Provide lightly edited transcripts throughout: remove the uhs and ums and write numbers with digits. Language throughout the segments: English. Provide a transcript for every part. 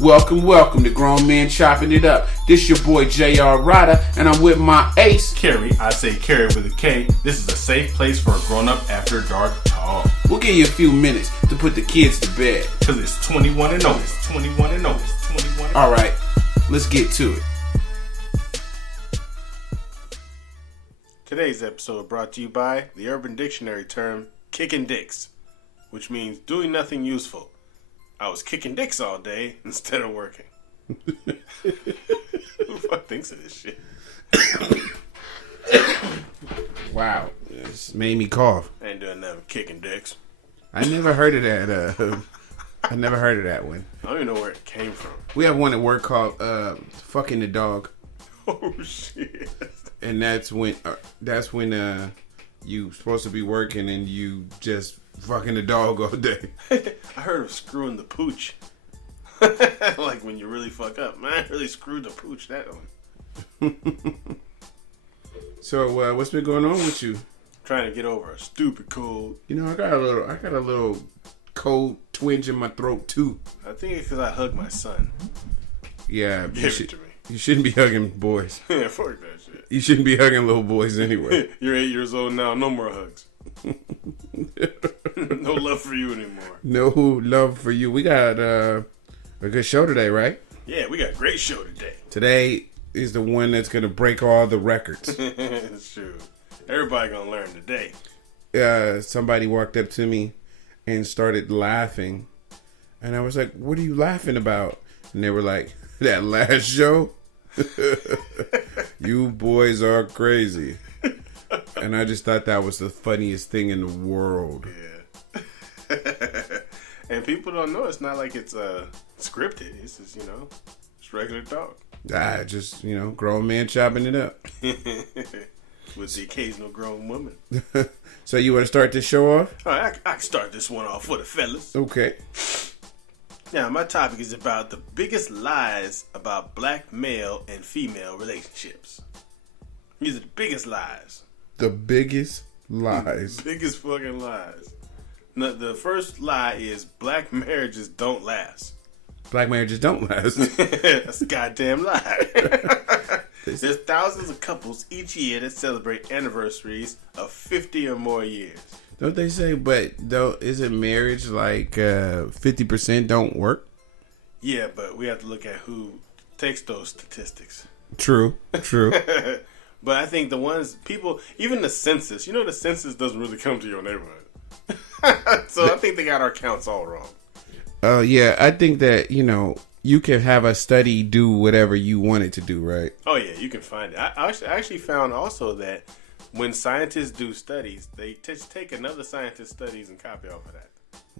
Welcome to Grown Men Chopping It Up. This your boy J.R. Rydha, and I'm with my ace, Kerry. I say Kerry with a K. This is a safe place for a grown-up after dark talk. We'll give you a few minutes to put the kids to bed. Because it's 21 and over. Alright, let's get to it. Today's episode brought to you by the Urban Dictionary term, kicking dicks, which means doing nothing useful. I was kicking dicks all day instead of working. Who the fuck thinks of this shit? Wow, this made me cough. I ain't doing nothing kicking dicks. I never heard of that. I never heard of that one. I don't even know where it came from. We have one at work called "fucking the dog." Oh shit! And that's when you supposed to be working and you just fucking the dog all day. I heard of screwing the pooch. Like when you really fuck up. Man, I really screwed the pooch that one. So what's been going on with you? Trying to get over a stupid cold. You know, I got a little cold twinge in my throat too. I think it's because I hugged my son. Yeah, Give it to me. You shouldn't be hugging boys. Yeah, fuck that shit. You shouldn't be hugging little boys anyway. You're 8 years old now. No more hugs. No love for you anymore. No love for you. We got a good show today, right? Yeah, we got a great show today. Today is the one that's going to break all the records. It's true. Everybody going to learn today. Somebody walked up to me and started laughing. And I was like, what are you laughing about? And they were like, that last show? You boys are crazy. And I just thought that was the funniest thing in the world. Yeah. And people don't know it's not like it's scripted. It's just, it's regular talk. Just, grown man chopping it up. With the occasional grown woman. So you want to start this show off? All right, I can start this one off for the fellas. Okay. Now, my topic is about the biggest lies about black male and female relationships. These are the biggest lies. The biggest lies. Biggest fucking lies. Now, the first lie is black marriages don't last. Black marriages don't last. That's a goddamn lie. There's thousands of couples each year that celebrate anniversaries of 50 or more years. Don't they say, isn't marriage like 50% don't work? Yeah, but we have to look at who takes those statistics. True. But I think the ones, people, even the census, the census doesn't really come to your neighborhood. So I think they got our counts all wrong. Yeah, I think that, you can have a study do whatever you want it to do, right? Oh, yeah, you can find it. I actually found also that when scientists do studies, they take another scientist's studies and copy off of that.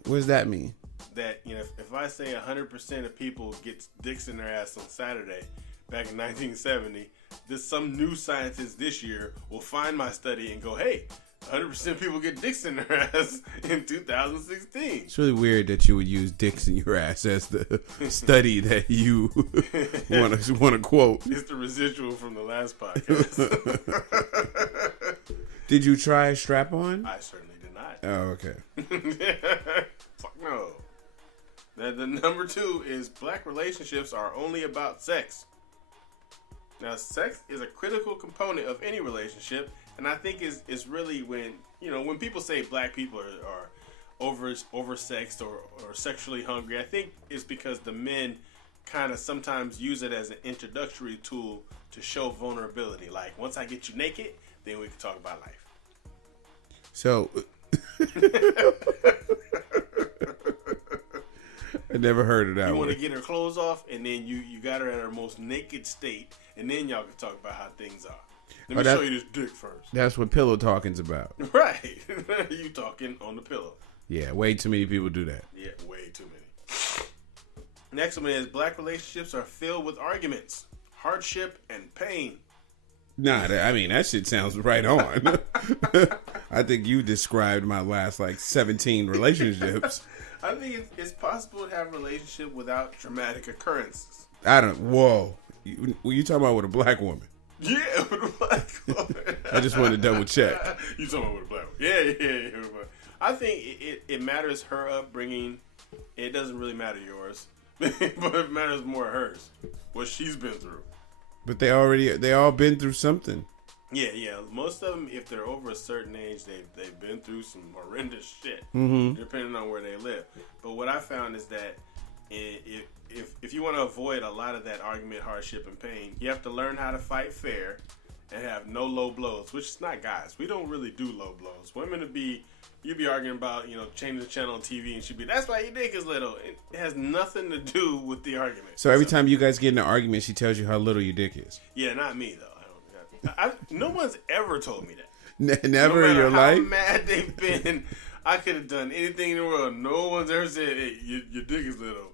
What does that mean? That, if I say 100% of people get dicks in their ass on Saturday back in 1970, some new scientist this year will find my study and go, hey, 100% of people get dicks in their ass in 2016. It's really weird that you would use dicks in your ass as the study that you want to quote. It's the residual from the last podcast. Did you try a strap-on? I certainly did not. Oh, okay. Fuck no. The number 2 is black relationships are only about sex. Now, sex is a critical component of any relationship, and I think it's really when people say black people are oversexed or sexually hungry, I think it's because the men kind of sometimes use it as an introductory tool to show vulnerability. Like, once I get you naked, then we can talk about life. So, I never heard of that one. You want to get her clothes off, and then you got her at her most naked state, and then y'all can talk about how things are. Let me show you this dick first. That's what pillow talking's about. Right. You talking on the pillow. Yeah, way too many people do that. Yeah, way too many. Next one is black relationships are filled with arguments, hardship, and pain. Nah, that shit sounds right on. I think you described my last 17 relationships. I think it's possible to have a relationship without dramatic occurrences. Whoa. You talking about with a black woman? Yeah, with a black woman. I just wanted to double check. You talking about with a black woman? Yeah. I think it matters her upbringing. It doesn't really matter yours. But it matters more hers, what she's been through. But they all been through something. Yeah. Most of them, if they're over a certain age, they've been through some horrendous shit, depending on where they live. But what I found is that if you want to avoid a lot of that argument, hardship, and pain, you have to learn how to fight fair and have no low blows, which is not guys. We don't really do low blows. Women you'd be arguing about, changing the channel on TV, and she'd be, that's why your dick is little. It has nothing to do with the argument. So every time you guys get in an argument, she tells you how little your dick is. Yeah, not me, though. No one's ever told me that. Never in your life? How mad they've been, I could have done anything in the world. No one's ever said, hey, your dick is little.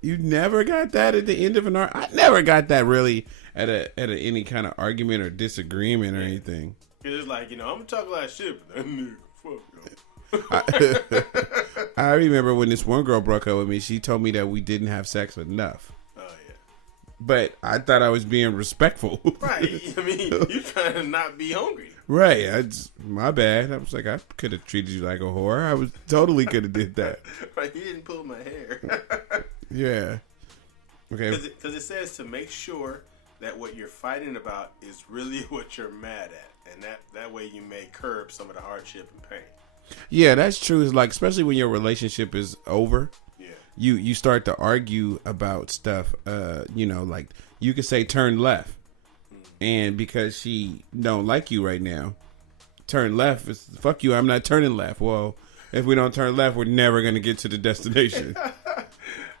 You never got that at the end of an argument? I never got that really at any kind of argument or disagreement or anything. Because it's like, I'm going to talk a lot of shit, but that nigga, fuck yo. I remember when this one girl broke up with me, she told me that we didn't have sex enough. But I thought I was being respectful. Right. I mean, you're trying to not be hungry. Right. My bad. I was like, I could have treated you like a whore. I was totally could have did that. Right. You didn't pull my hair. Yeah. Okay. Because it says to make sure that what you're fighting about is really what you're mad at. And that way you may curb some of the hardship and pain. Yeah, that's true. It's like, especially when your relationship is over. You start to argue about stuff, like you could say turn left, and because she don't like you right now, turn left. It's fuck you. I'm not turning left. Well, if we don't turn left, we're never gonna get to the destination.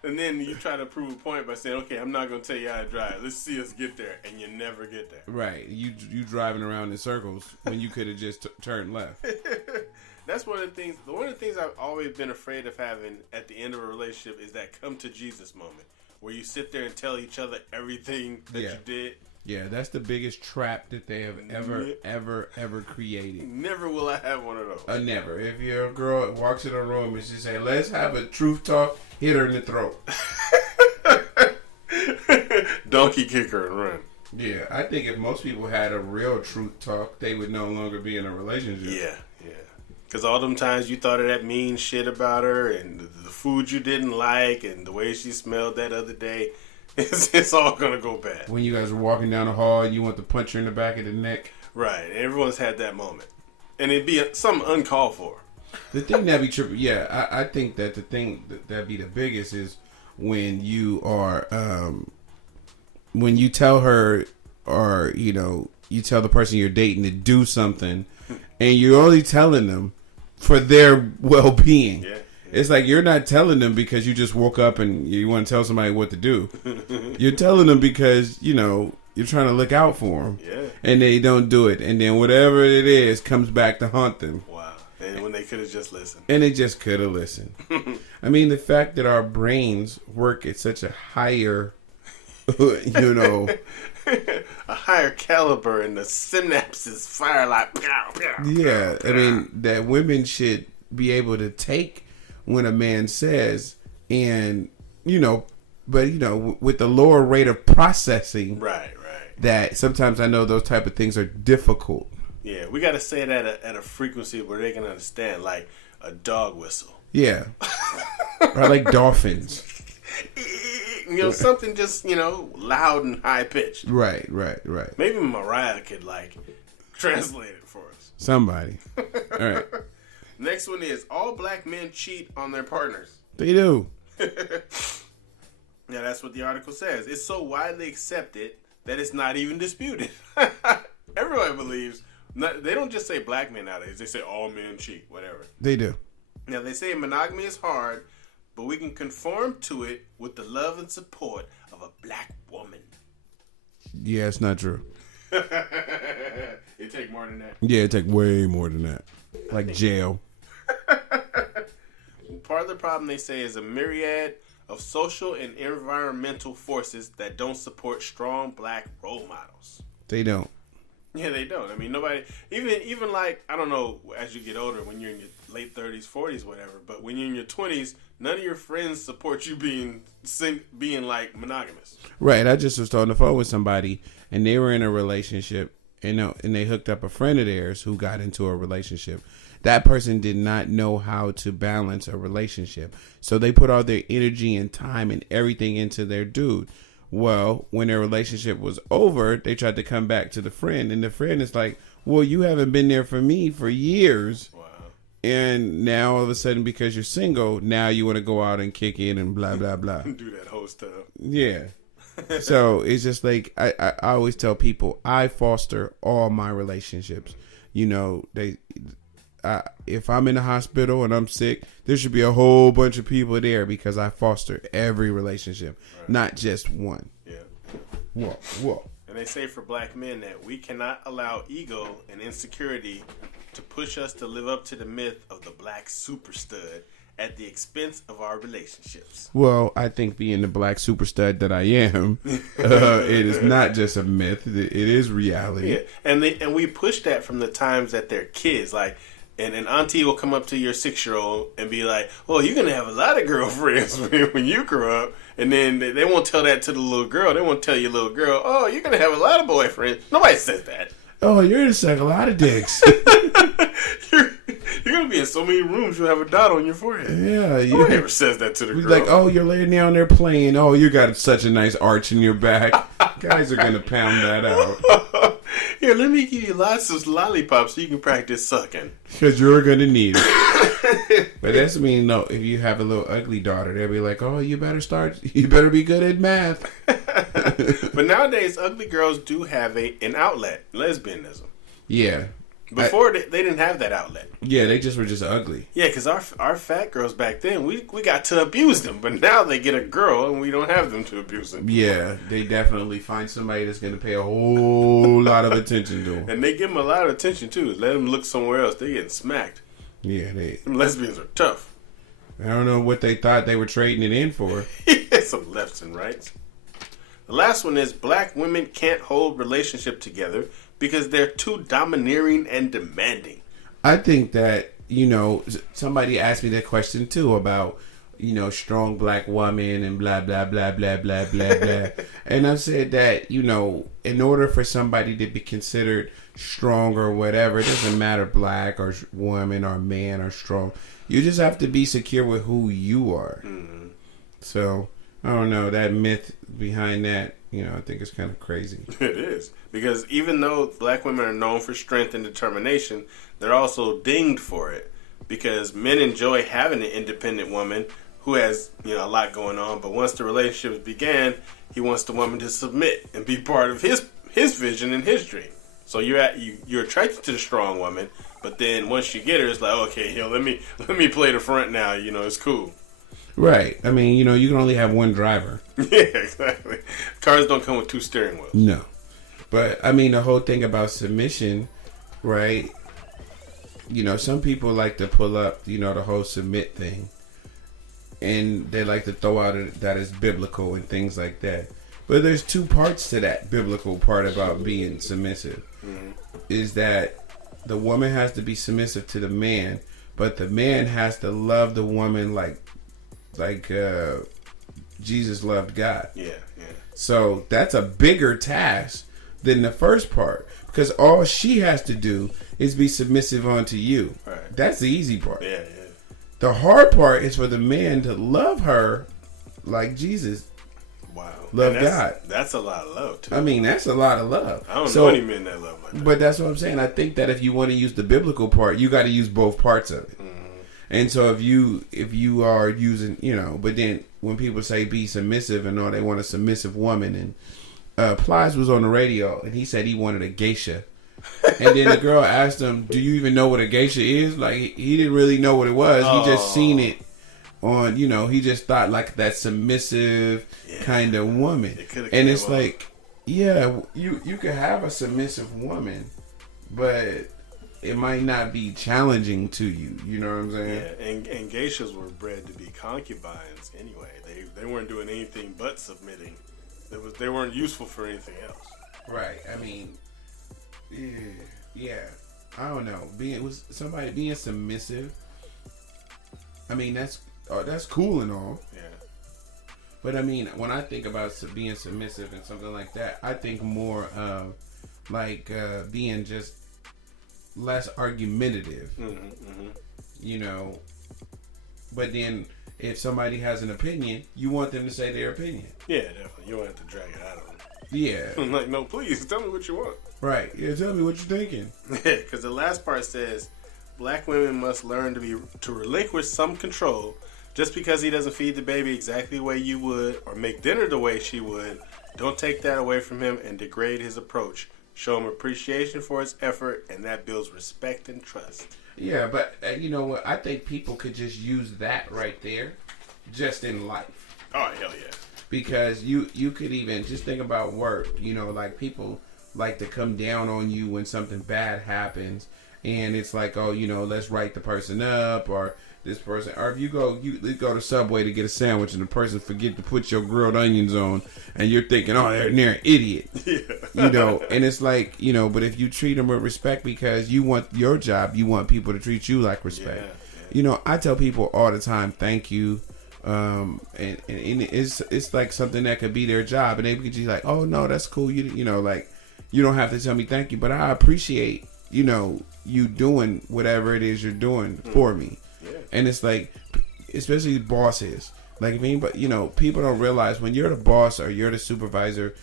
And then you try to prove a point by saying, okay, I'm not gonna tell you how to drive. Let's see us get there, and you never get there. Right. You driving around in circles when you could have just turned left. That's one of the things. One of the things I've always been afraid of having at the end of a relationship is that come to Jesus moment, where you sit there and tell each other everything that you did. Yeah, that's the biggest trap that they have ever created. Never will I have one of those. Never. If your girl walks in a room and she say, "Let's have a truth talk," hit her in the throat. Donkey kick her and run. Yeah, I think if most people had a real truth talk, they would no longer be in a relationship. Yeah. Because all them times you thought of that mean shit about her and the food you didn't like and the way she smelled that other day, it's all going to go bad. When you guys were walking down the hall and you want to punch her in the back of the neck. Right. Everyone's had that moment. And it'd be something uncalled for. The thing that be tripping, I think that the thing that be the biggest is when you are, when you tell her or, you tell the person you're dating to do something and you're only telling them for their well-being. Yeah. It's like you're not telling them because you just woke up and you want to tell somebody what to do. You're telling them because, you're trying to look out for them. Yeah. And they don't do it. And then whatever it is comes back to haunt them. Wow. And when they could have just listened. And they just could have listened. I mean, the fact that our brains work at such a higher, a higher caliber and the synapses fire like pow, pow, yeah, pow, pow. I mean that women should be able to take when a man says, and but with the lower rate of processing, right, that sometimes I know those type of things are difficult. Yeah, we got to say it at a frequency where they can understand, like a dog whistle. Yeah, or like dolphins. Something just, loud and high pitched. Right. Maybe Mariah could, translate it for us. Somebody. All right. Next one is, all black men cheat on their partners. They do. Yeah, that's what the article says. It's so widely accepted that it's not even disputed. Everyone believes, they don't just say black men nowadays. They say all men cheat, whatever. They do. Now, they say monogamy is hard, but we can conform to it with the love and support of a black woman. Yeah, it's not true. It take more than that. Yeah, it take way more than that. Like jail. Part of the problem, they say, is a myriad of social and environmental forces that don't support strong black role models. They don't. Yeah, they don't. I mean, nobody, even like, I don't know, as you get older, when you're in your late 30s, 40s, whatever, but when you're in your 20s, none of your friends support you being like monogamous. Right. I just was on the phone with somebody and they were in a relationship and they hooked up a friend of theirs who got into a relationship. that person did not know how to balance a relationship. So they put all their energy and time and everything into their dude. Well, when their relationship was over, they tried to come back to the friend, and the friend is like, well, you haven't been there for me for years. Wow. And now all of a sudden, because you're single, now you want to go out and kick in and blah, blah, blah. Do that whole stuff. Yeah. So it's just like, I always tell people, I foster all my relationships. You know, if I'm in the hospital and I'm sick, there should be a whole bunch of people there because I foster every relationship, right. Not just one. Yeah. Whoa. And they say for black men that we cannot allow ego and insecurity to push us to live up to the myth of the black super stud at the expense of our relationships. Well, I think being the black super stud that I am, it is not just a myth. It is reality. Yeah. And we push that from the times that they're kids. Like, and an auntie will come up to your 6-year-old and be like, "Oh, you're going to have a lot of girlfriends when you grow up." And then they won't tell that to the little girl. They won't tell your little girl, "Oh, you're going to have a lot of boyfriends." Nobody says that. Oh, you're going to suck a lot of dicks. You're going to be in so many rooms, you'll have a dot on your forehead. Yeah. Nobody ever says that to the girl. Like, oh, you're laying down there playing. Oh, you got such a nice arch in your back. Guys are going to pound that out. Here, let me give you lots of lollipops so you can practice sucking. Because you're going to need it. But that's mean, no, if you have a little ugly daughter, they'll be like, oh, you better be good at math. But nowadays, ugly girls do have an outlet, lesbianism. Yeah. Before, they didn't have that outlet. Yeah, they were just ugly. Yeah, because our fat girls back then, we got to abuse them. But now they get a girl, and we don't have them to abuse them. Yeah, they definitely find somebody that's going to pay a whole lot of attention to them. And they give them a lot of attention, too. Let them look somewhere else. They're getting smacked. Yeah, them lesbians are tough. I don't know what they thought they were trading it in for. Some lefts and rights. The last one is black women can't hold relationship together because they're too domineering and demanding. I think that, somebody asked me that question too about, strong black woman and blah, blah, blah, blah, blah, blah, blah. And I've said that, in order for somebody to be considered strong or whatever, it doesn't matter black or woman or man or strong. You just have to be secure with who you are. Mm-hmm. So, I don't know, that myth behind that, I think it's kind of crazy. It is. Because even though black women are known for strength and determination, they're also dinged for it. Because men enjoy having an independent woman who has, a lot going on. But once the relationship began, he wants the woman to submit and be part of his vision and his dream. So you're attracted to the strong woman, but then once you get her, it's like, okay, let me play the front now. It's cool. Right. I mean, you can only have one driver. Yeah, exactly. Cars don't come with 2 steering wheels. No. But, I mean, the whole thing about submission, right? Some people like to pull up, the whole submit thing. And they like to throw out that as biblical and things like that. But there's 2 parts to that biblical part about being submissive. Mm-hmm. Is that the woman has to be submissive to the man, but the man has to love the woman like Jesus loved God. Yeah. So that's a bigger task than the first part, because all she has to do is be submissive unto you. Right. That's the easy part. Yeah. The hard part is for the man to love her like Jesus. Wow. Love God. That's a lot of love, too. I mean, that's a lot of love. I don't know any men that love like that. But that's what I'm saying. I think that if you want to use the biblical part, you got to use both parts of it. Mm-hmm. And so if you are using, but then when people say be submissive and all, they want a submissive woman. And Plies was on the radio and he said he wanted a geisha. And then the girl asked him, do you even know what a geisha is? Like, he didn't really know what it was. Oh. He just seen it on, he just thought like that submissive kind of woman. And it's like, yeah, you could have a submissive woman, but it might not be challenging to you. You know what I'm saying? Yeah, and geishas were bred to be concubines anyway. They weren't doing anything but submitting. They weren't useful for anything else. Right. I mean, yeah. I don't know. Being submissive. I mean, that's cool and all. Yeah. But I mean, when I think about being submissive and something like that, I think more of being just less argumentative. Mm-hmm. You know, but then if somebody has an opinion, you want them to say their opinion. Yeah, definitely. You don't have to drag it out of them. Yeah. I'm like, no, please tell me what you want. Right. Yeah, tell me what you're thinking. Yeah, because the last part says, black women must learn to relinquish some control. Just because he doesn't feed the baby exactly the way you would or make dinner the way she would, don't take that away from him and degrade his approach. Show him appreciation for his effort, and that builds respect and trust. Yeah, but you know what? I think people could just use that right there just in life. Oh, hell yeah. Because you could even just think about work. You know, like people like to come down on you when something bad happens. And it's like, oh, you know, let's write the person up or this person. Or if you go to Subway to get a sandwich and the person forget to put your grilled onions on and you're thinking, oh, they're an idiot. Yeah. You know, and it's like, you know, but if you treat them with respect because you want your job, you want people to treat you like respect. Yeah. You know, I tell people all the time, thank you. And it's like something that could be their job. And they could just like, oh, no, that's cool. You know, like, you don't have to tell me thank you. But I appreciate, you know, you doing whatever it is you're doing for me. Yeah. And it's like, especially bosses, like if anybody, you know, people don't realize when you're the boss or you're the supervisor,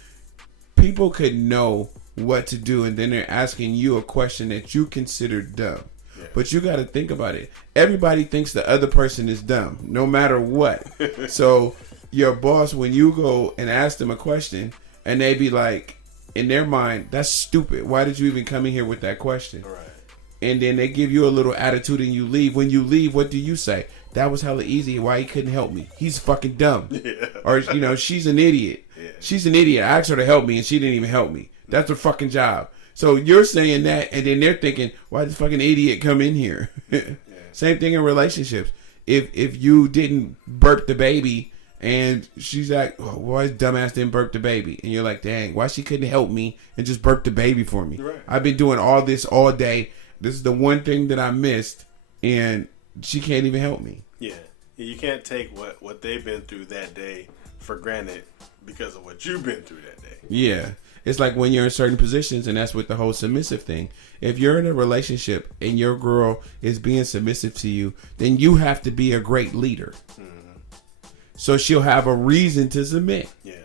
people could know what to do and then they're asking you a question that you consider dumb. Yeah. But you got to think about it. Everybody thinks the other person is dumb, no matter what. So your boss, when you go and ask them a question and they be like, in their mind, that's stupid. Why did you even come in here with that question? Right. And then they give you a little attitude and you leave. When you leave, what do you say? That was hella easy. Why he couldn't help me? He's fucking dumb. Yeah. Or, you know, she's an idiot. Yeah. She's an idiot. I asked her to help me and she didn't even help me. That's her fucking job. So you're saying that and then they're thinking, why did this fucking idiot come in here? Yeah. Same thing in relationships. If you didn't burp the baby and she's like, oh, why dumbass didn't burp the baby? And you're like, dang, why she couldn't help me and just burp the baby for me? Right. I've been doing all this all day. This is the one thing that I missed, and she can't even help me. Yeah. You can't take what they've been through that day for granted because of what you've been through that day. Yeah. It's like when you're in certain positions, and that's with the whole submissive thing. If you're in a relationship and your girl is being submissive to you, then you have to be a great leader. Mm-hmm. So she'll have a reason to submit. Yeah.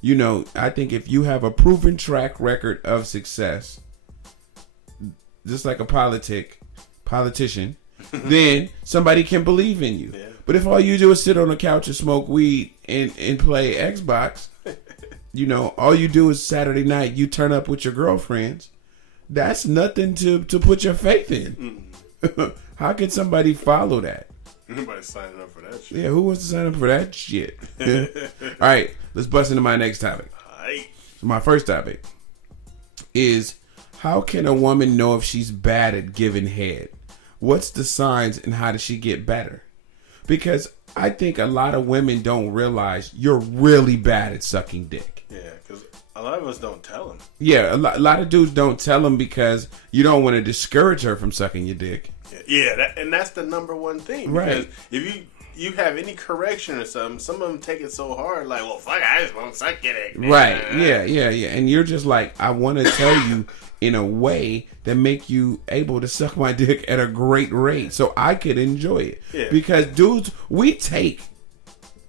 You know, I think if you have a proven track record of success, just like a politician, then somebody can believe in you. Yeah. But if all you do is sit on the couch and smoke weed and play Xbox, you know, all you do is Saturday night, you turn up with your girlfriends, that's nothing to put your faith in. Mm. How can somebody follow that? Nobody's signing up for that shit. Yeah, who wants to sign up for that shit? All right, let's bust into my next topic. All right. So my first topic is, how can a woman know if she's bad at giving head? What's the signs and how does she get better? Because I think a lot of women don't realize you're really bad at sucking dick. Yeah, because a lot of us don't tell them. Yeah, a lot of dudes don't tell them because you don't want to discourage her from sucking your dick. Yeah, and that's the number one thing. Because if you have any correction or something, some of them take it so hard, like, well, fuck, I just won't suck your dick. Right, yeah. And you're just like, I want to tell you in a way that make you able to suck my dick at a great rate so I could enjoy it. Yeah. Because dudes, we take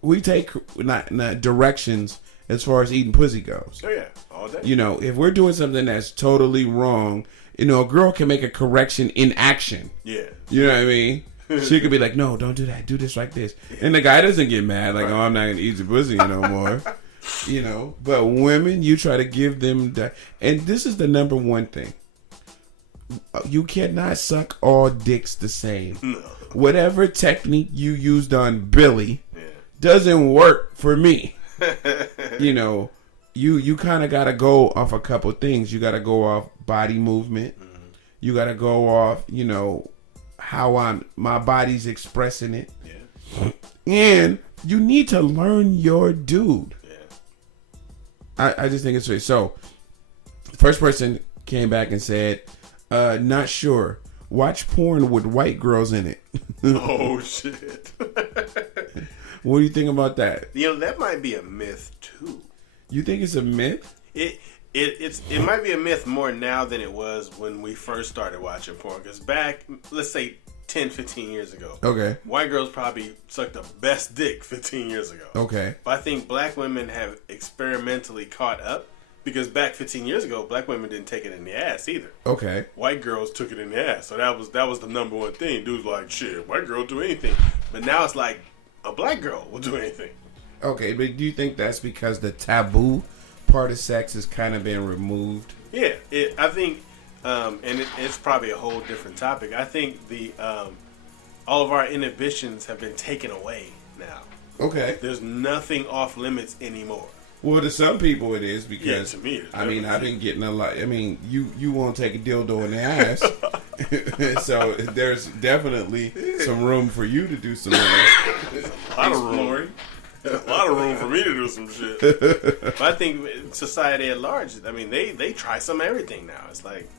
not directions as far as eating pussy goes. Oh yeah, all day. You know, if we're doing something that's totally wrong, you know, a girl can make a correction in action. Yeah. You know what I mean? She could be like, no, don't do that. Do this like this. Yeah. And the guy doesn't get mad like, oh, I'm not going to eat your pussy no more. You know, but women, you try to give them that. And this is the number one thing. You cannot suck all dicks the same. No. Whatever technique you used on Billy doesn't work for me. You know, you kind of got to go off a couple things. You got to go off body movement. Mm-hmm. You got to go off, you know, how my body's expressing it. Yeah. And you need to learn your dude. I just think it's right. So, first person came back and said, not sure. Watch porn with white girls in it. Oh, shit. What do you think about that? You know, that might be a myth, too. You think it's a myth? it might be a myth more now than it was when we first started watching porn. Because back, let's say 10, 15 years ago. Okay. White girls probably sucked the best dick 15 years ago. Okay. But I think black women have experimentally caught up. Because back 15 years ago, black women didn't take it in the ass either. Okay. White girls took it in the ass. So that was the number one thing. Dudes like, shit, white girl do anything. But now it's like, a black girl will do anything. Okay, but do you think that's because the taboo part of sex has kind of been removed? Yeah, I think, it's probably a whole different topic. I think all of our inhibitions have been taken away now. Okay. There's nothing off limits anymore. Well, to some people it is because, to me, I've been getting a lot. I mean, you won't take a dildo in the ass, so there's definitely some room for you to do some. A lot of room. A lot of room for me to do some shit. But I think society at large, I mean, they try some everything now. It's like,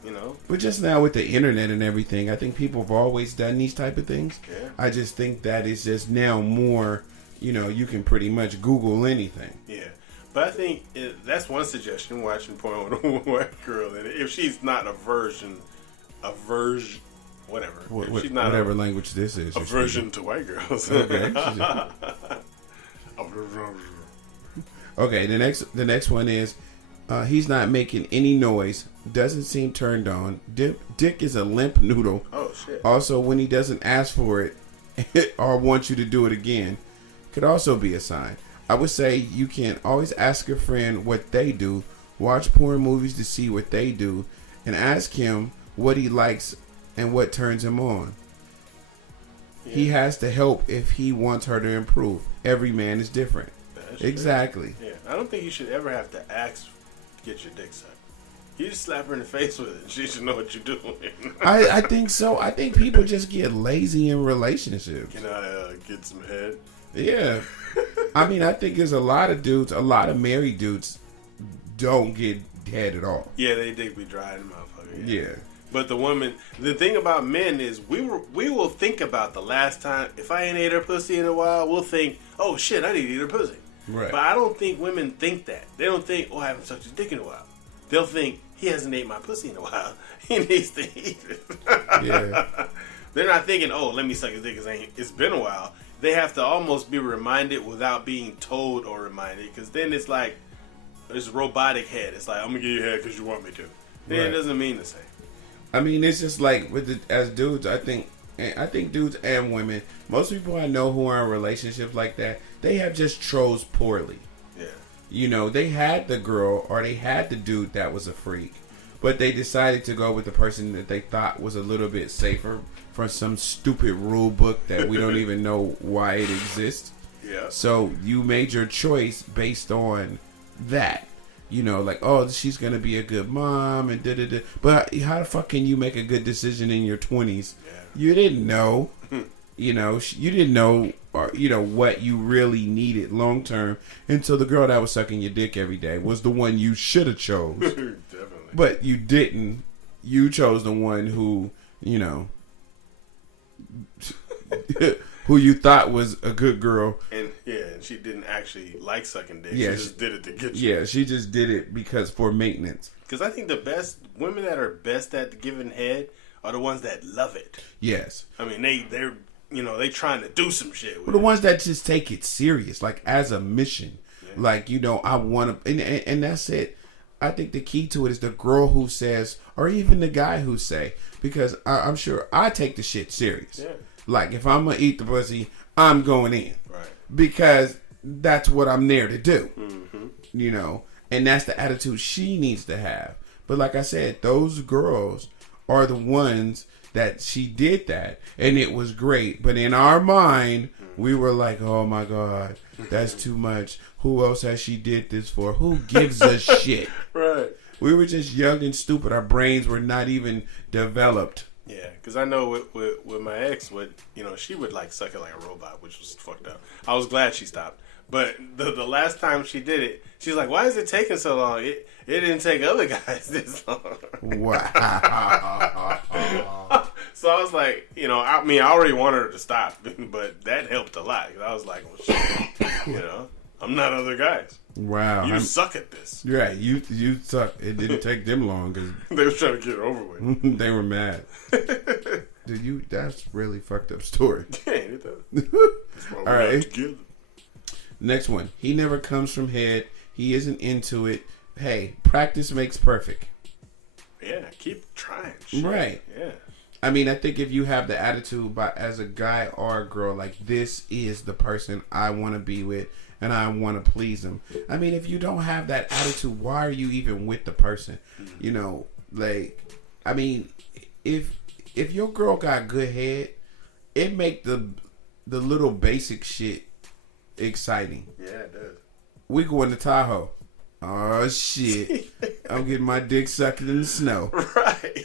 But just now with the internet and everything, I think people have always done these type of things. Yeah. I just think that it's just now more, you can pretty much Google anything. Yeah. But I think that's one suggestion, watching porn with a white girl. And if she's not whatever. If she's not whatever language this is. Aversion to white girls. Okay. Okay, the next one is, he's not making any noise, doesn't seem turned on. Dick is a limp noodle. Oh, shit. Also, when he doesn't ask for it or want you to do it again, could also be a sign. I would say you can always ask a friend what they do, watch porn movies to see what they do, and ask him what he likes and what turns him on. Yeah. He has to help if he wants her to improve. Every man is different. That's exactly. True. Yeah, I don't think you should ever have to ask to get your dick sucked. You just slap her in the face with it. She should know what you're doing. I think so. I think people just get lazy in relationships. Can I get some head? Yeah. I mean, I think there's a lot of married dudes don't get head at all. Yeah, they be dry in the motherfucker. Yeah. But the thing about men is we will think about the last time, if I ain't ate her pussy in a while, we'll think, oh shit, I need to eat her pussy. Right. But I don't think women think that. They don't think, oh, I haven't sucked his dick in a while. They'll think, he hasn't ate my pussy in a while. He needs to eat it. Yeah. They're not thinking, oh, let me suck his dick because it's been a while. They have to almost be reminded without being told or reminded, because then it's like, it's robotic head. It's like, I'm going to give you head because you want me to. Then It doesn't mean the same. I mean, it's just like as dudes, I think dudes and women, most people I know who are in relationships like that, they have just chose poorly. Yeah. They had the girl or they had the dude that was a freak, but they decided to go with the person that they thought was a little bit safer from some stupid rule book that we don't even know why it exists. Yeah. So you made your choice based on that. Like, oh, she's going to be a good mom and da-da-da. But how the fuck can you make a good decision in your 20s? Yeah. You didn't know. You didn't know what you really needed long term until the girl that was sucking your dick every day was the one you should have chose. Definitely. But you didn't. You chose the one who, who you thought was a good girl. And she didn't actually like sucking dick. Yeah, she just did it to get you. Yeah, she just did it for maintenance. Because I think the best women that are best at giving head are the ones that love it. Yes. I mean, they're they trying to do some shit with the ones that just take it serious, like as a mission. Yeah. Like, I want to, and that's it. I think the key to it is the girl who says, or even the guy who say, because I'm sure I take the shit serious. Yeah. Like, if I'm going to eat the pussy, I'm going in. Right. Because that's what I'm there to do. Mm-hmm. And that's the attitude she needs to have. But like I said, those girls are the ones that she did that. And it was great. But in our mind, we were like, oh my God, that's too much. Who else has she did this for? Who gives a shit? Right. We were just young and stupid. Our brains were not even developed. Yeah, because I know with my ex, she would like suck it like a robot, which was fucked up. I was glad she stopped. But the last time she did it, she's like, why is it taking so long? It didn't take other guys this long. Wow. So I was like, I already wanted her to stop, but that helped a lot. I was like, well, shit, I'm I'm not other guys. Wow. You suck at this. Right. You suck. It didn't take them long because they was trying to get it over with. They were mad. Dude, that's really fucked up story. Yeah, it does. All right. Next one. He never comes from head. He isn't into it. Hey, practice makes perfect. Yeah, keep trying. Shit. Right. Yeah. I mean, I think if you have the attitude as a guy or a girl, like, this is the person I want to be with and I want to please them. I mean, if you don't have that attitude, why are you even with the person? You know, like, I mean, if your girl got good head, it make the little basic shit exciting. Yeah, it does. We going to Tahoe. Oh shit! I'm getting my dick sucked in the snow.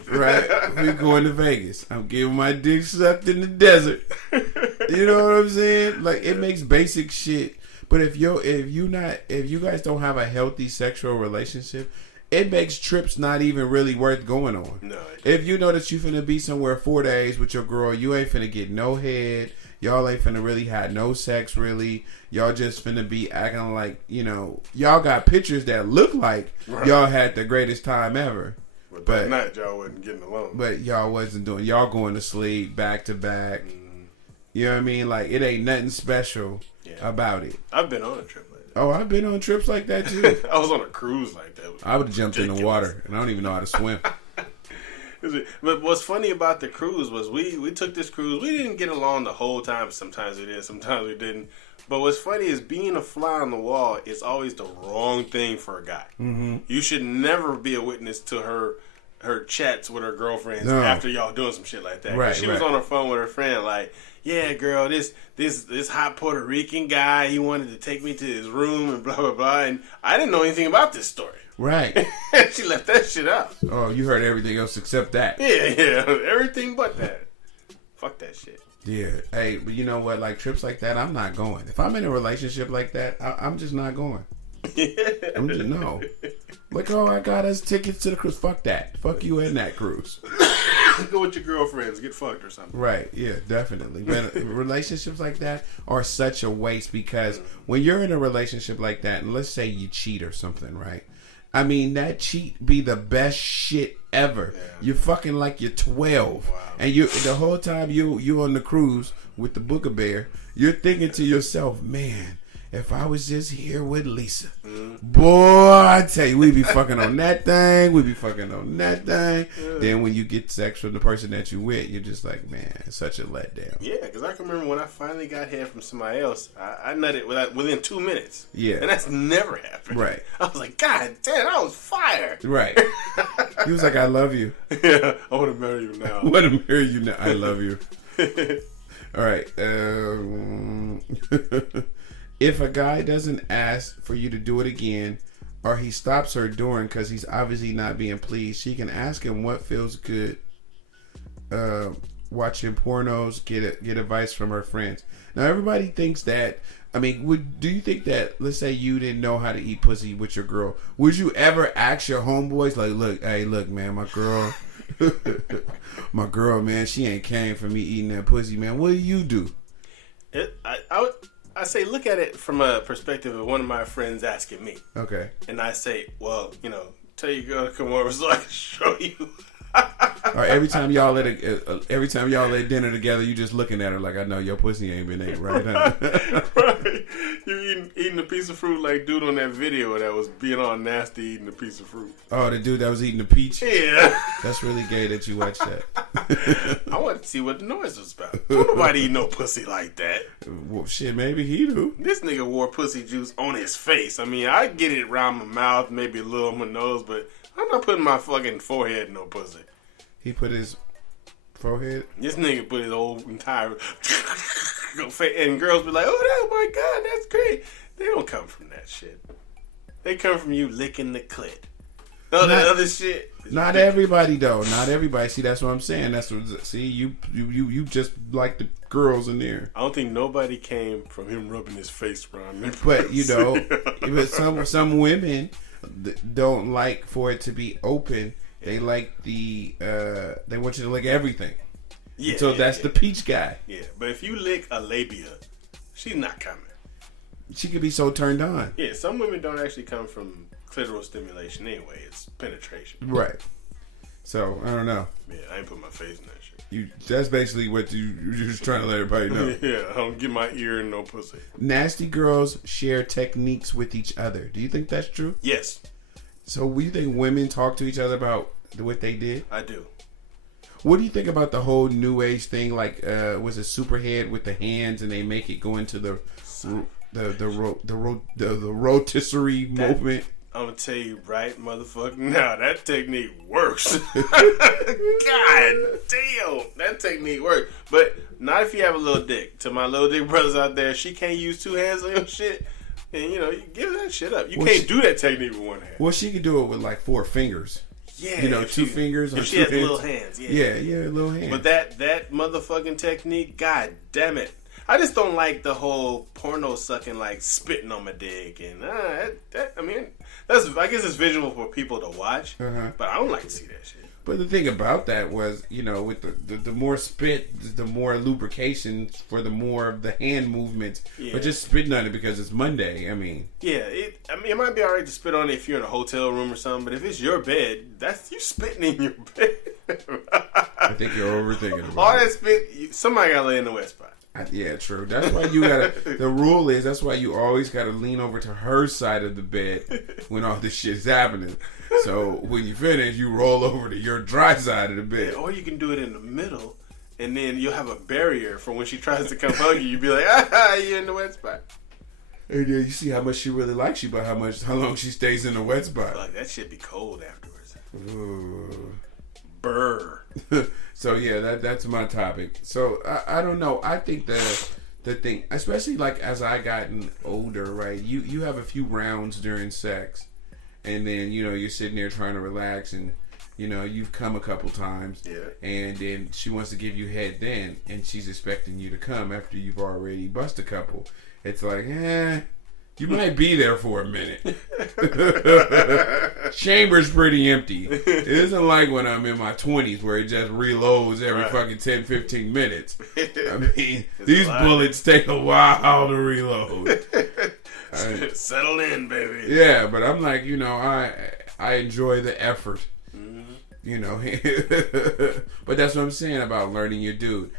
Right. We going to Vegas. I'm getting my dick sucked in the desert. You know what I'm saying? Like, it makes basic shit. But if you guys don't have a healthy sexual relationship, it makes trips not even really worth going on. No. If you know that you finna be somewhere 4 days with your girl, you ain't finna get no head. Y'all ain't finna really have no sex, really. Y'all just finna be acting like, you know, y'all got pictures that look like y'all had the greatest time ever. But that night, y'all wasn't getting along. But y'all wasn't doing, y'all going to sleep back to back. You know what I mean? Like, it ain't nothing special about it. I've been on a trip like that. Oh, I've been on trips like that too. I was on a cruise like that. I would have jumped in the water, and I don't even know how to swim. But what's funny about the cruise was we took this cruise. We didn't get along the whole time. Sometimes we did, sometimes we didn't. But what's funny is being a fly on the wall is always the wrong thing for a guy. Mm-hmm. You should never be a witness to her chats with her girlfriends after y'all doing some shit like that. Right, she was on her phone with her friend like, yeah, girl, this hot Puerto Rican guy, he wanted to take me to his room and blah, blah, blah. And I didn't know anything about this story. Right. She left that shit out. Oh, you heard everything else except that. Yeah. Everything but that. Fuck that shit. Yeah. Hey, but you know what? Like, trips like that, I'm not going. If I'm in a relationship like that, I'm just not going. I'm just, no. Like, oh, I got us tickets to the cruise. Fuck that. Fuck you and that cruise. Go with your girlfriends. Get fucked or something. Right. Yeah, definitely. But relationships like that are such a waste because when you're in a relationship like that, and let's say you cheat or something, right? I mean, that cheat be the best shit ever. Yeah. You're fucking like you're 12. Wow. And you the whole time you on the cruise with the Booger Bear, you're thinking to yourself, man, if I was just here with Lisa, boy, I tell you, we be fucking on that thing. We be fucking on that thing. Yeah. Then when you get sex from the person that you with, you're just like, man, it's such a letdown. Yeah, because I can remember when I finally got head from somebody else, I nutted within 2 minutes. Yeah. And that's never happened. Right. I was like, God damn, I was fired. Right. He was like, I love you. Yeah, I want to marry you now. I want to marry you now. I love you. All right. If a guy doesn't ask for you to do it again, or he stops her doing because he's obviously not being pleased, she can ask him what feels good. Watching pornos, get advice from her friends. Now everybody thinks that. I mean, do you think that? Let's say you didn't know how to eat pussy with your girl. Would you ever ask your homeboys like, look, man, my girl, man, she ain't came for me eating that pussy, man. What do you do? I say, look at it from a perspective of one of my friends asking me. Okay. And I say, well, tell your girl to come over so I can show you. Or every time y'all at dinner together, you just looking at her like, I know your pussy ain't been ate right, huh? Right. You eating a piece of fruit like dude on that video that was being all nasty eating a piece of fruit. Oh, the dude that was eating the peach? Yeah. That's really gay that you watched that. I wanted to see what the noise was about. Don't nobody eat no pussy like that. Well, shit, maybe he do. This nigga wore pussy juice on his face. I mean, I get it around my mouth, maybe a little on my nose, but I'm not putting my fucking forehead in no pussy. He put his forehead? This nigga put his whole entire and girls be like, oh my God, that's great. They don't come from that shit. They come from you licking the clit. All that other shit. Not everybody though. Not everybody. See, that's what I'm saying. That's what. See, you just like the girls in there. I don't think nobody came from him rubbing his face around me. But but some women don't like for it to be open. They like they want you to lick everything. Yeah. So that's the peach guy. Yeah, but if you lick a labia, she's not coming. She could be so turned on. Yeah, some women don't actually come from clitoral stimulation anyway. It's penetration. Right. So, I don't know. Yeah, I ain't put my face in that shit. That's basically what you're just trying to let everybody know. Yeah, I don't get my ear in no pussy. Nasty girls share techniques with each other. Do you think that's true? Yes. So, you think women talk to each other about what they did? I do. What do you think about the whole new age thing? Like, was it Superhead with the hands, and they make it go into the rotisserie movement? I'm gonna tell you right, motherfucker. Now that technique works. God damn, that technique works. But not if you have a little dick. To my little dick brothers out there, she can't use two hands on your shit, and you give that shit up. You can't do that technique with one hand. Well, she could do it with like 4 fingers. Yeah, two fingers. If she has little hands. Yeah, little hands. But that motherfucking technique, god damn it. I just don't like the whole porno sucking, like spitting on my dick, and I guess it's visual for people to watch, but I don't like to see that shit. But the thing about that was, with the more spit, the more lubrication for the more of the hand movements. Yeah. But just spitting on it because it's Monday, Yeah, it might be alright to spit on it if you're in a hotel room or something, but if it's your bed, that's you spitting in your bed. I think you're overthinking it. All that spit, somebody gotta lay in the wet spot. Yeah, true. That's why you gotta. The rule is that's why you always gotta lean over to her side of the bed when all this shit's happening. So when you finish, you roll over to your dry side of the bed. Yeah, or you can do it in the middle, and then you'll have a barrier for when she tries to come hug you. You'll be like, you're in the wet spot. And then you see how much she really likes you, but how long she stays in the wet spot. Like that shit be cold afterwards. Ooh. Burr. So yeah, that's my topic. So I don't know. I think the thing, especially like as I gotten older, right? You have a few rounds during sex, and then you're sitting there trying to relax, and you've come a couple times, and then she wants to give you head then, and she's expecting you to come after you've already bust a couple. It's like, you might be there for a minute. Chamber's pretty empty. It isn't like when I'm in my 20s where it just reloads every fucking 10, 15 minutes. These bullets take a while to reload. Settle in, baby. Yeah, but I'm like, I enjoy the effort. But that's what I'm saying about learning your dude.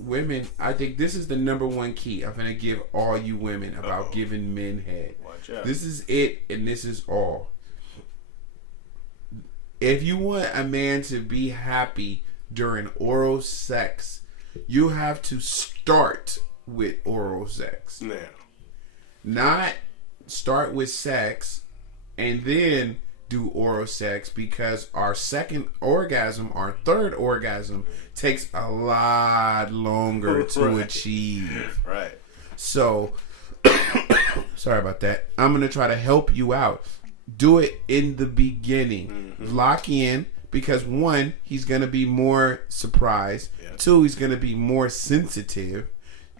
Women, I think this is the number one key I'm going to give all you women about giving men head. Watch out. This is it, and this is all. If you want a man to be happy during oral sex, you have to start with oral sex. Now. Not start with sex and then do oral sex, because our second orgasm, our third orgasm, takes a lot longer to achieve. Right. So, sorry about that. I'm going to try to help you out. Do it in the beginning. Lock in, because 1, he's going to be more surprised. 2, he's going to be more sensitive.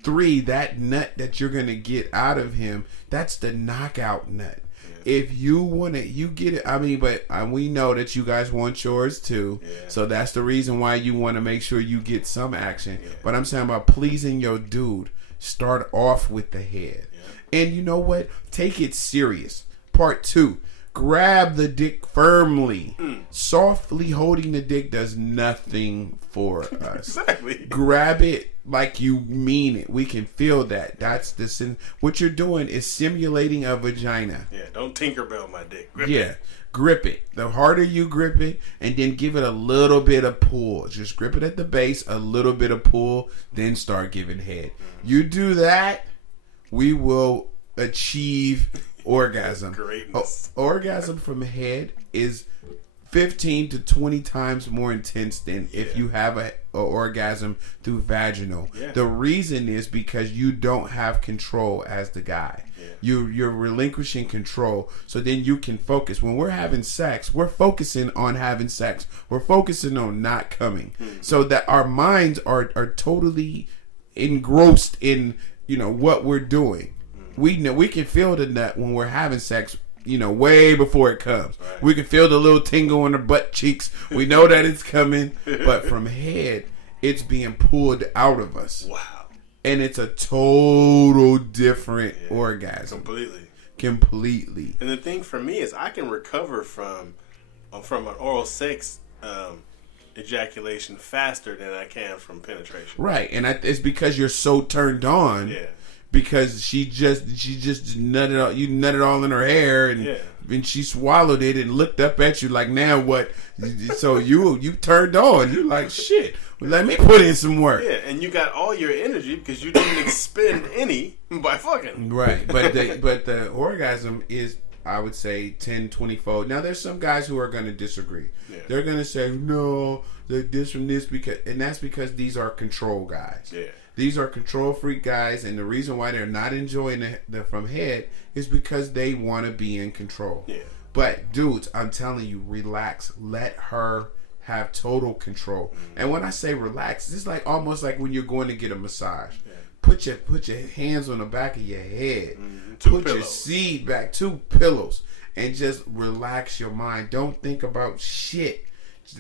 3, that nut that you're going to get out of him, that's the knockout nut. If you want it, you get it. But we know that you guys want yours too. Yeah. So that's the reason why you want to make sure you get some action. Yeah. But I'm saying about pleasing your dude, start off with the head. Yeah. And you know what? Take it serious. Part 2. Grab the dick firmly. Softly holding the dick does nothing for us. Exactly. Grab it like you mean it. We can feel that. That's the sin. What you're doing is simulating a vagina. Yeah, don't Tinkerbell my dick. Grip it. The harder you grip it, and then give it a little bit of pull. Just grip it at the base, a little bit of pull, then start giving head. You do that, we will achieve orgasm. Greatness. Orgasm from head is 15 to 20 times more intense than if you have a orgasm through vaginal. Yeah. The reason is because you don't have control as the guy. Yeah. You're relinquishing control, so then you can focus. When we're having sex, we're focusing on having sex. We're focusing on not coming, so that our minds are totally engrossed in what we're doing. We know we can feel the nut when we're having sex, way before it comes. Right. We can feel the little tingle on the butt cheeks. We know that it's coming, but from head, it's being pulled out of us. Wow. and it's a total different orgasm. Completely. And the thing for me is I can recover from an oral sex ejaculation faster than I can from penetration. Right, and it's because you're so turned on. Yeah. Because she just nutted all, you nutted all in her hair, and she swallowed it and looked up at you like, now what? So you turned on. You like, shit. Let me put in some work. Yeah, and you got all your energy because you didn't expend any by fucking. Right, but the orgasm is, I would say, 10, 20-fold. Now, there's some guys who are going to disagree. Yeah. They're going to say, no, this from this, and that's because these are control guys. Yeah. These are control freak guys, and the reason why they're not enjoying the from head is because they want to be in control. Yeah. But dudes, I'm telling you, relax. Let her have total control. Mm-hmm. And when I say relax, it's like almost like when you're going to get a massage. Yeah. Put your hands on the back of your head. Mm-hmm. Put your seat back, 2 pillows, and just relax your mind. Don't think about shit.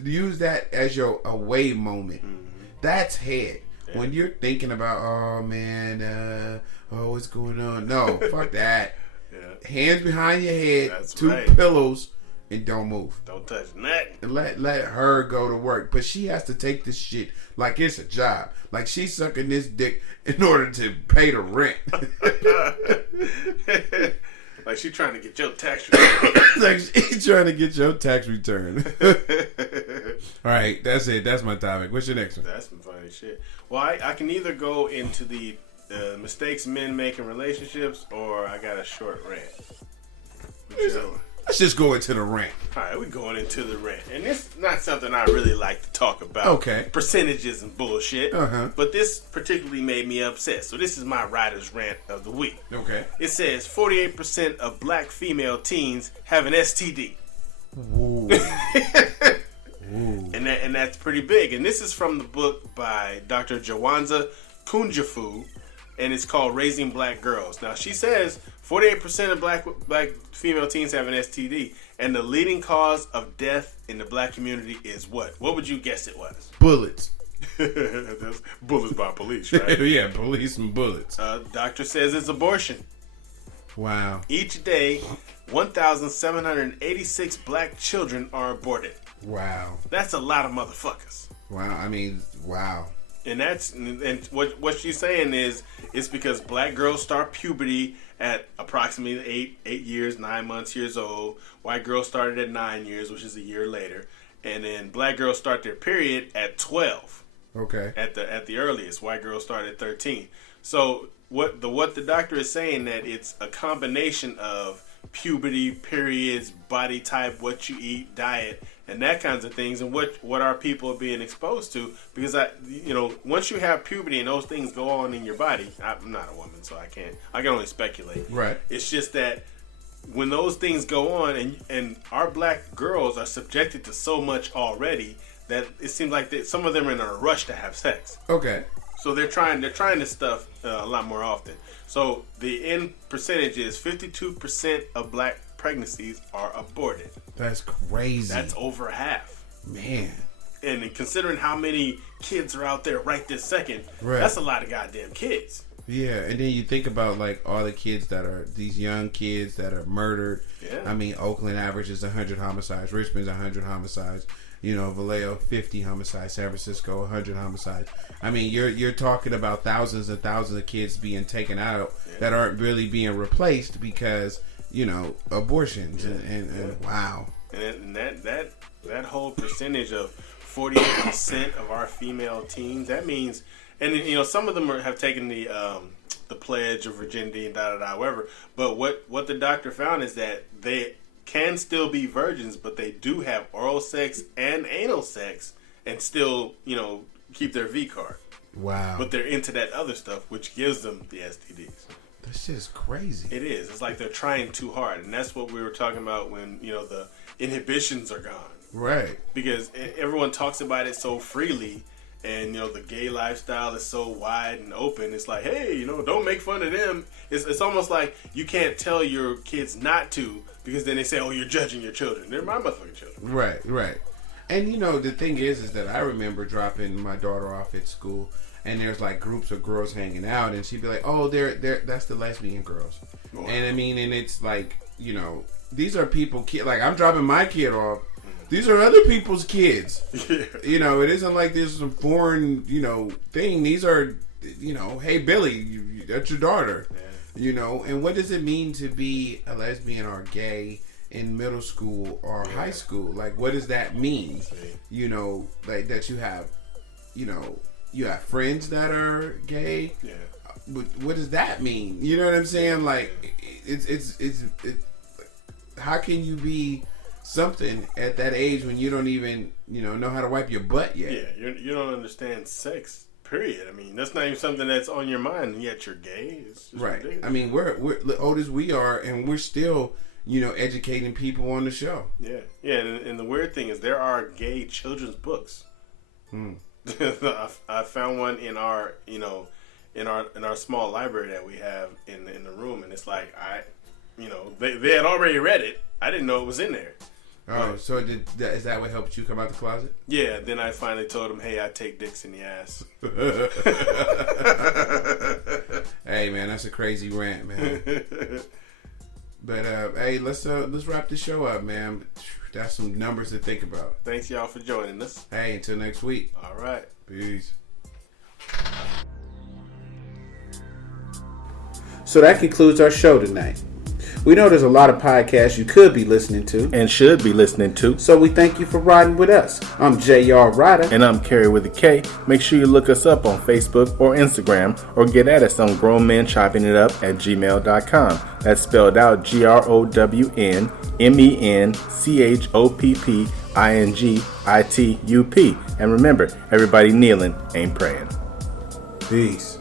Use that as your away moment. Mm-hmm. That's head. Yeah. When you're thinking about, oh man, what's going on? No, fuck that. Yeah. Hands behind your head, that's 2 pillows, and don't move. Don't touch nothing. Let her go to work. But she has to take this shit like it's a job. Like she's sucking this dick in order to pay the rent. Like she's trying to get your tax return. Like she's trying to get your tax return. All right, that's it. That's my topic. What's your next one? That's some funny shit. Well, I can either go into the mistakes men make in relationships, or I got a short rant. Let's just go into the rant. All right, we're going into the rant. And this is not something I really like to talk about. Okay. Percentages and bullshit. Uh-huh. But this particularly made me upset. So this is my writer's rant of the week. Okay. It says 48% of black female teens have an STD. Ooh. Ooh. And that's pretty big. And this is from the book by Dr. Jawanza Kunjafu, and it's called Raising Black Girls. Now, she says 48% of black female teens have an STD, and the leading cause of death in the black community is what? What would you guess it was? Bullets. That's bullets by police, right? Yeah, police and bullets. Doctor says it's abortion. Wow. Each day, 1,786 black children are aborted. Wow. That's a lot of motherfuckers. Wow. I mean, wow. And what she's saying is it's because black girls start puberty at approximately 8 years, 9 months, years old. White girls started at 9 years, which is a year later. And then black girls start their period at 12. Okay. At the earliest. White girls start at 13. So what the doctor is saying, that it's a combination of puberty, periods, body type, what you eat, diet, and that kinds of things, and what our people are being exposed to. Because once you have puberty and those things go on in your body, I'm not a woman, so I can only speculate. Right. It's just that when those things go on, and our black girls are subjected to so much already, that it seems like some of them are in a rush to have sex. Okay. So they're trying this stuff a lot more often. So the end percentage is 52% of black pregnancies are aborted. That's crazy. That's over half. Man. And considering how many kids are out there right this second, right, that's a lot of goddamn kids. Yeah, and then you think about like all the kids that are, these young kids that are murdered. Yeah. I mean, Oakland averages 100 homicides. Richmond's 100 homicides. You know, Vallejo 50 homicides. San Francisco 100 homicides. I mean, you're talking about thousands and thousands of kids being taken out, yeah, that aren't really being replaced because, you know, abortions, yeah, and wow. And that whole percentage of 48% of our female teens, that means, and you know, some of them have taken the pledge of virginity and whatever. But what the doctor found is that they can still be virgins, but they do have oral sex and anal sex and still, you know, keep their V card. Wow. But they're into that other stuff, which gives them the STDs. That's just crazy. It is. It's like they're trying too hard. And that's what we were talking about when, you know, the inhibitions are gone. Right. Because everyone talks about it so freely, and, you know, the gay lifestyle is so wide and open. It's like, hey, you know, don't make fun of them. It's almost like you can't tell your kids not to, because then they say, oh, you're judging your children. They're my motherfucking children. Right, right. And, you know, the thing is that I remember dropping my daughter off at school, and there's like groups of girls hanging out, and she'd be like, "Oh, that's the lesbian girls," and I mean, and it's like, you know, these are people, like I'm dropping my kid off. These are other people's kids. Yeah. You know, it isn't like this is some foreign, you know, thing. These are, you know, hey Billy, that's your daughter. Yeah. You know, and what does it mean to be a lesbian or gay in middle school or high school? Like, what does that mean? You know, like that you have, you know, you have friends that are gay. Yeah. What does that mean? You know what I'm saying? Like, it's how can you be something at that age when you don't even, you know how to wipe your butt yet? Yeah, you don't understand sex. Period. I mean, that's not even something that's on your mind, and yet you're gay. It's just right. ridiculous. I mean, we're old as we are, and we're still, you know, educating people on the show. Yeah, yeah. And the weird thing is, there are gay children's books. I found one in our, you know, in our small library that we have in the room, and it's like they had already read it. I didn't know it was in there. Oh, so is that what helped you come out the closet? Yeah, then I finally told him, hey, I take dicks in the ass. Hey, man, that's a crazy rant, man. But, hey, let's wrap the show up, man. That's some numbers to think about. Thanks, y'all, for joining us. Hey, until next week. All right. Peace. So that concludes our show tonight. We know there's a lot of podcasts you could be listening to. And should be listening to. So we thank you for riding with us. I'm J.R. Rydha. And I'm Kerry with a K. Make sure you look us up on Facebook or Instagram, or get at us on grownmenchoppingitup@gmail.com. That's spelled out GROWNMENCHOPPINGITUP. And remember, everybody kneeling ain't praying. Peace.